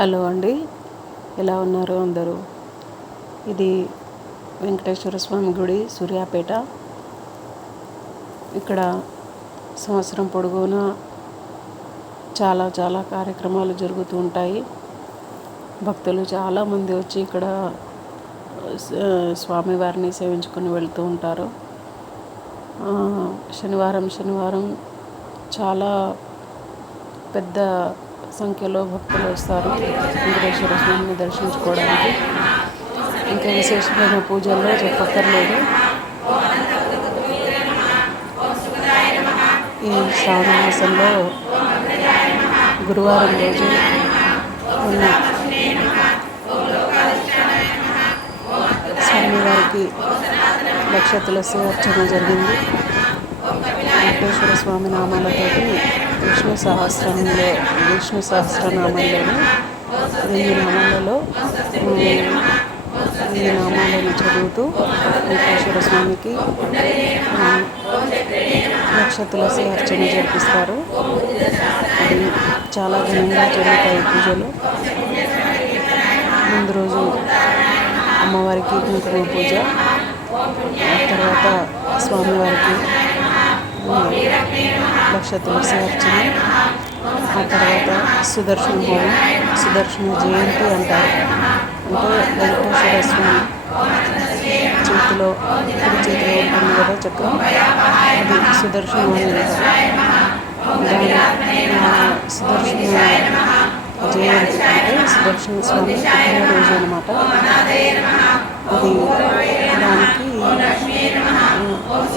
Hello అండి, ఎలా ఉన్నారు అందరూ? ఇది వెంకటేశ్వర స్వామి గుడి, సూర్యాపేట. ఇక్కడ సంవత్సరం పొడుగునా చాలా కార్యక్రమాలు జరుగుతూ ఉంటాయి. భక్తులు చాలామంది వచ్చి ఇక్కడ స్వామివారిని సేవించుకొని వెళ్తూ ఉంటారు. శనివారం చాలా పెద్ద సంఖ్యలో భక్తులు వస్తారు వెంకటేశ్వర స్వామిని దర్శించుకోవడానికి. ఇంకా విశేషమైన పూజల్లో చెప్పక్కర్లేదు. ఈ శ్రావణ మాసంలో గురువారం రోజు ఉన్న స్వామివారికి లక్ష తులసి అర్చన జరిగింది. వెంకటేశ్వర స్వామి నామాలతోటి విష్ణు సహస్రనామంలోని 1000 నామాలలో 1000 నామాలను చదువుతూ వెంకటేశ్వర స్వామికి లక్ష తులసి అర్చన జరిపిస్తారు. అది చాలా ఘనంగా జరుగుతాయి పూజలు. ముందు రోజు అమ్మవారికి కుంకుమ పూజ, తర్వాత స్వామివారికి లక్ష తులసి అర్చన, ఆ తర్వాత సుదర్శన హోమం, సుదర్శన జయంతి అంటారు. అంటే వెంకటేశ్వర స్వామి చేతిలో కుడి చేతిలో ఉంటుంది కదా చక్రం, అది సుదర్శనం అని అంటారు. సుదర్శన జయంతి అంటే సుదర్శన స్వామి పుట్టినరోజు అనమాట. అది దానికి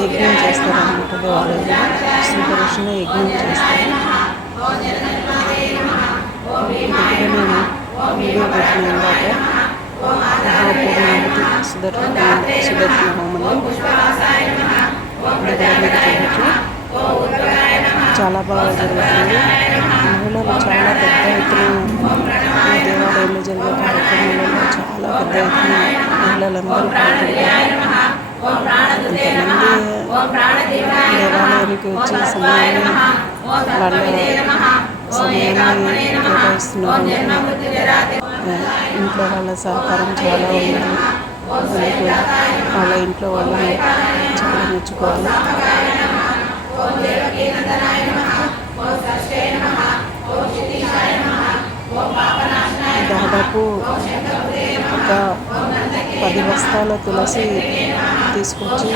యజ్ఞం చేస్తారనమాట. దేవాలయంలో సుదర్శన యజ్ఞం చేస్తారు. ఇక్కడ నేను వీడియో పెట్టిన ఇందాక మహాపూర్ణావతి సుదర్శన హోమంలో దగ్గర మీద చూడవచ్చు. చాలా బాగా జరుగుతుంది. మహిళలు చాలా పెద్ద ఎత్తున ఈ దేవాలయంలో జరిగే కార్యక్రమాలలో చాలా పెద్ద ఎత్తున మహిళలందరూ పాల్గొంటారు. కొంతమంది దేవాలయానికి వచ్చే సమయాన్ని కేటాయిస్తున్నారు. ఇంట్లో వాళ్ళ సహకారం చాలా ఉండాలి. అందుకే వాళ్ళ ఇంట్లో వాళ్ళని చాలా మెచ్చుకోవాలి. దాదాపు ఒక 10 బస్తాల తులసి తీసుకొచ్చి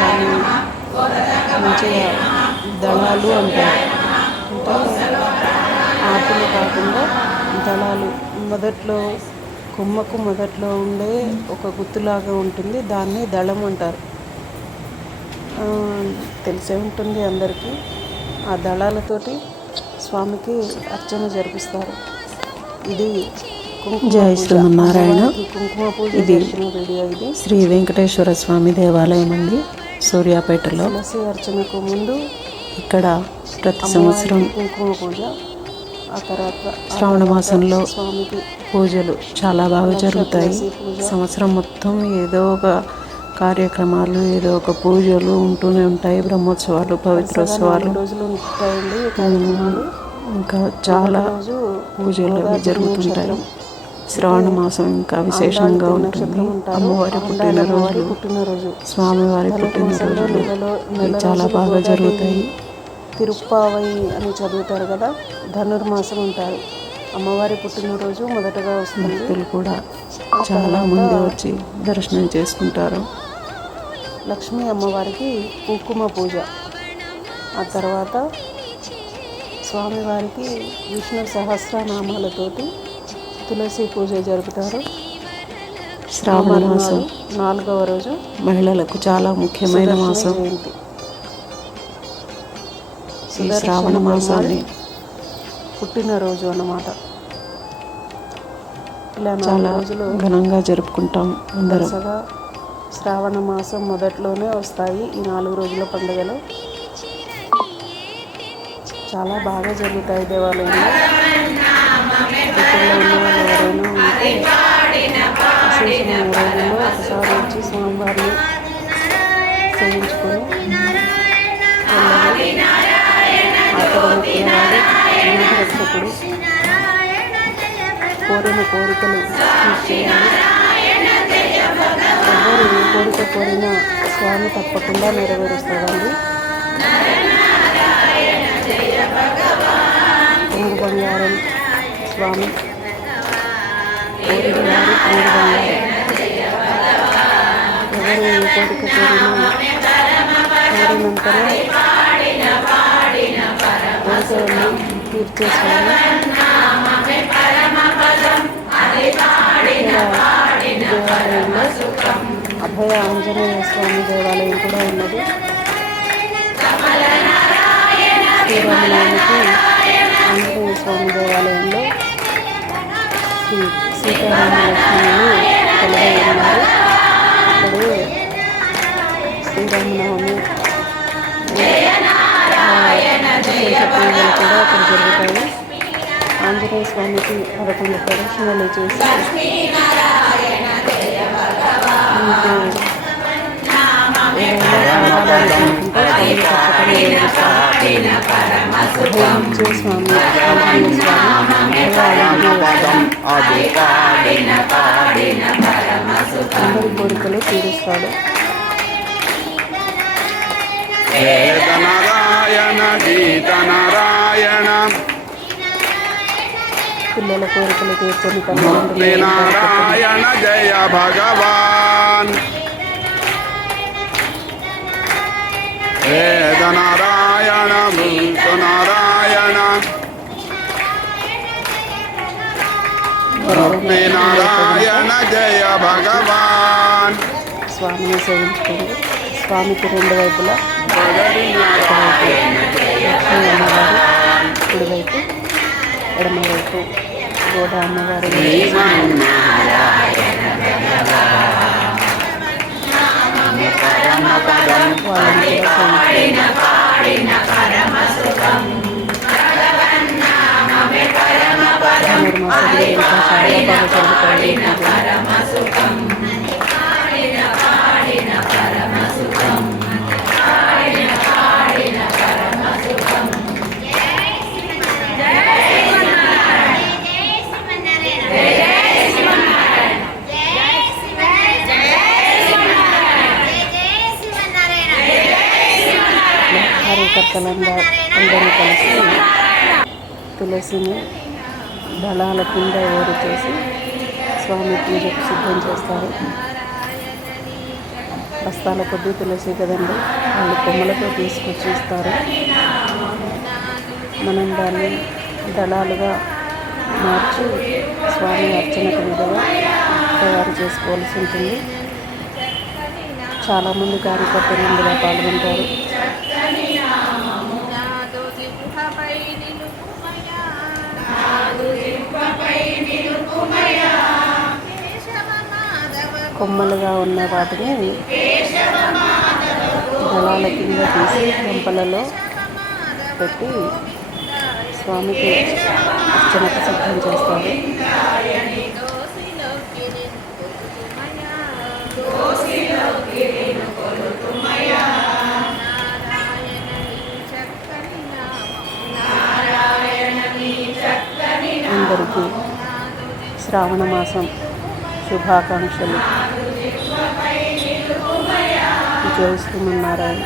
దాన్ని మంచిగా దళాలు అంటారు. అంటే ఆకులు కాకుండా దళాలు, మొదట్లో కొమ్మకు మొదట్లో ఉండే ఒక గుత్తులాగా ఉంటుంది, దాన్ని దళం అంటారు. తెలిసే ఉంటుంది అందరికీ. ఆ దళాలతోటి స్వామికి అర్చన జరిపిస్తారు. ఇది జై శ్రీమన్నారాయణ. కుంకుమ పూజ ఇది వీడియో. ఇది శ్రీ వెంకటేశ్వర స్వామి దేవాలయం అండి, సూర్యాపేటలో. తులసి అర్చనకు ముందు ఇక్కడ ప్రతి సంవత్సరం కుంకుమ పూజ, ఆ తర్వాత శ్రావణ మాసంలో స్వామికి పూజలు చాలా బాగా జరుగుతాయి. సంవత్సరం మొత్తం ఏదో ఒక కార్యక్రమాలు, ఏదో ఒక పూజలు ఉంటూనే ఉంటాయి. బ్రహ్మోత్సవాలు, పవిత్రోత్సవాలు, ఇంకా చాలా పూజలు అవి జరుగుతుంటాయి. శ్రావణ మాసం ఇంకా విశేషంగా ఉంటుంది. అమ్మవారి పుట్టినరోజు, స్వామివారి పుట్టినరోజులు చాలా బాగా జరుగుతాయి. తిరుప్పావై అని చదువుతారు కదా, ధనుర్మాసం ఉంటారు. అమ్మవారి పుట్టినరోజు మొదటగా వస్తుంది. భక్తులు కూడా చాలా మంది వచ్చి దర్శనం చేసుకుంటారు. లక్ష్మీ అమ్మవారికి కుంకుమ పూజ, ఆ తర్వాత స్వామివారికి విష్ణు సహస్రనామాలతోటి తులసి పూజ జరుపుతారు. శ్రావణ మాసం 4వ రోజు మహిళలకు చాలా ముఖ్యమైన మాసం. ఈ శ్రావణ మాసాన్ని పుట్టినరోజు అన్నమాట. ఇలా చాలా ఘనంగా జరుపుకుంటాం అందరం. శ్రావణ మాసం మొదట్లోనే వస్తాయి ఈ 4 రోజుల పండుగలు. చాలా బాగా జరుగుతాయి దేవాలయంలో. ఇక్కడ ఉన్న వాళ్ళు ఎవరైనా ఉంటే విశేషమైన రోజుల్లో ఒకసారి వచ్చి స్వామివారిని సేవించుకొని వెళ్ళాలి. అక్కడ ముఖ్యవాడు రక్షకుడు కోరిన కోరికలు తీర్చేయాలి. ఎవరు ఏ కోరిక కోరినా స్వామి తప్పకుండా నెరవేరుస్తాడండి. కొంగు బంగారం స్వామి, కోరిన వారు కొంగు బంగారం. ఎవరు ఏ కోరిక కోరినా కోరినంతనే కోరికలను తీర్చే స్వామి. దేవాలయంలో అభయ ఆంజనేయ స్వామి దేవాలయం కూడా ఉన్నది. శ్రీరామనవమికి ఆంజనేయ స్వామి దేవాలయంలో శ్రీ సీతారామ లక్ష్మణులు కొలువై ఉన్నారు. ఇక్కడే శ్రీరామనవమి విశేష పూజలు కూడా అక్కడ జరుగుతాయి. ఆంజనేయ స్వామికి 11 ప్రదక్షిణలు చేసి అందరి కోరికలు తీరుస్తాడు. పిల్లల కోరికలు తీర్చని నారాయణ జయ భగవాన్. వేద నారాయణ మృత నారాయణ లక్ష్మీ నారాయణ జయ భగవాన్. స్వామిని సేవించుకోండి. స్వామికి 2 వైపులా లక్ష్మీ అమ్మవారు కుడివైపు, ఎడమవైపు గోడ అమ్మవారు అందరూ కలిసి తులసిని దళాల కింద ఏరు చేసి స్వామి పూజకు సిద్ధం చేస్తారు. బస్తాల కొద్దీ తులసి కదండి, వాళ్ళు కొమ్మలతో తీసుకొచ్చి ఇస్తారు. మనం దాన్ని దళాలుగా మార్చి స్వామి అర్చనకు విధంగా తయారు చేసుకోవాల్సి ఉంటుంది. చాలామంది కార్యకర్తలు ఇందులో పాల్గొంటారు. కొమ్మలుగా ఉన్న వాటిని దళాల కింద తీసి గంపలలో పెట్టి స్వామికి అర్చనకు సిద్ధం చేస్తారు. అందరికీ శ్రావణ మాసం శుభాకాంక్షలు. జై శ్రీమన్నారాయణ.